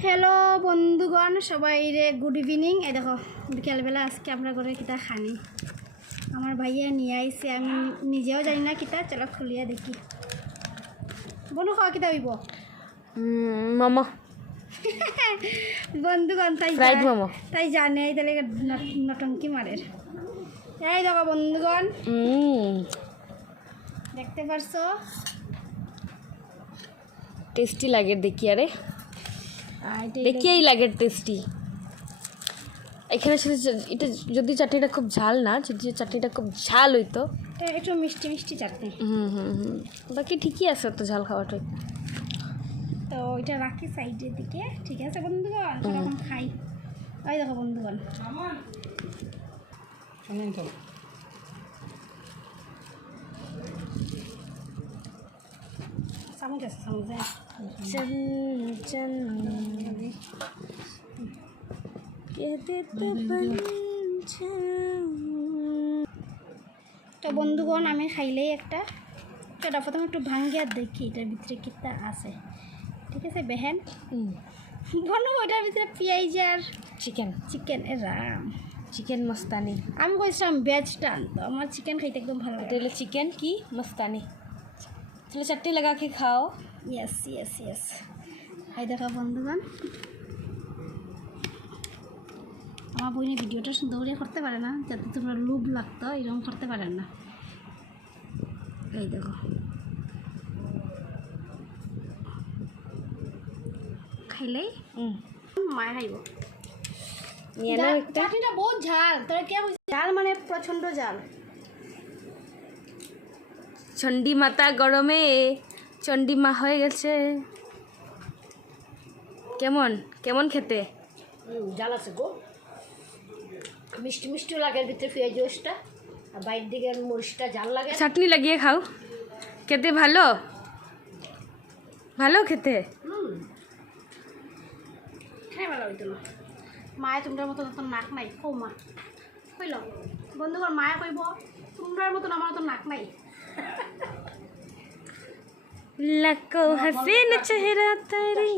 Hello বন্ধুগণ সবাই রে গুড ইভিনিং এই দেখো বিকালবেলা আজকে আমরা ঘরে কিতা খানি। আমার ভাইয়া নিয়ে আইছে আমি নিজেও জানি না কিতা চলো খুলিয়া দেখি। বনু খাওয়া কিতা হইব? মোমো। বন্ধুগণ তাই momo. তাই জানে তাহলে নটঙ্কি মারের। এই দেখো বন্ধুগণ। দেখতে পারছ? টেস্টি লাগে দেখি আরে। দেখিয়েই লাগে টেস্টি এখানে সাথে এটা যদি চাটনিটা খুব ঝাল না যদি চাটনিটা খুব ঝাল হইতো। একটু মিষ্টি মিষ্টি চাটনি। হুম হুম হুম। বাকি ঠিকই আছে তো ঝাল খাওয়াটা তো। ওইটা রাখি সাইডের দিকে ঠিক আছে বন্ধুগণ? খাই। ওই দেখো বন্ধুগণ। চামচ আছে তো বন্ধুগণ আমি খাইলেই একটা। তো এটা প্রথমে একটু ভাঙ্গিয়া দেখি এটার ভিতরে কিতা আছে। ঠিক আছে বেহেন? বনো ওটার ভিতরে পেঁয়াজ আর চিকেন। চিকেন এ রাম। চিকেন মস্তানি। আমি কইছিলাম ভেজটা আমার চিকেন খাইতে একদম ভালো লাগে। চিকেন কি? মস্তানি। তাহলে চাটনি লাগা के খাও। ইয়েস ইয়েস ইয়েস হাই দেখা বন্ধুগণ। আমার বইনে ভিডিওটা সুন্দর করে করতে পারে না যাতে তোমরা লুভ লাগতো এরকম করতে পারেন না। এই দেখো। খাইলেই? হুম। মায় খাইব। নিয়ে চাটনিটা বহুত ঝাল তোরা কে ঝাল মানে প্রচণ্ড ঝাল। চণ্ডী মাতা গরমে চণ্ডী মা হয়ে গেছে। কেমন? কেমন খেতে? জাল আছে গো। মিষ্টি মিষ্টি লাগে এর ভিতরে পেঁয়াজ রসটা। আর বাইরের দিকে মরিচটা জাল লাগে। চাটনি লাগিয়ে খাও। খেতে ভালো? ভালো খেতে? খাই ভালো হইতো না। মায়ে তোমরা মতো তো নাক নাই। কৌ মা কইল? বন্ধুগণ মায়ে কইব তোমরার মতন আমার তো নাক নাই। लको हसीन चेहरा तेरी।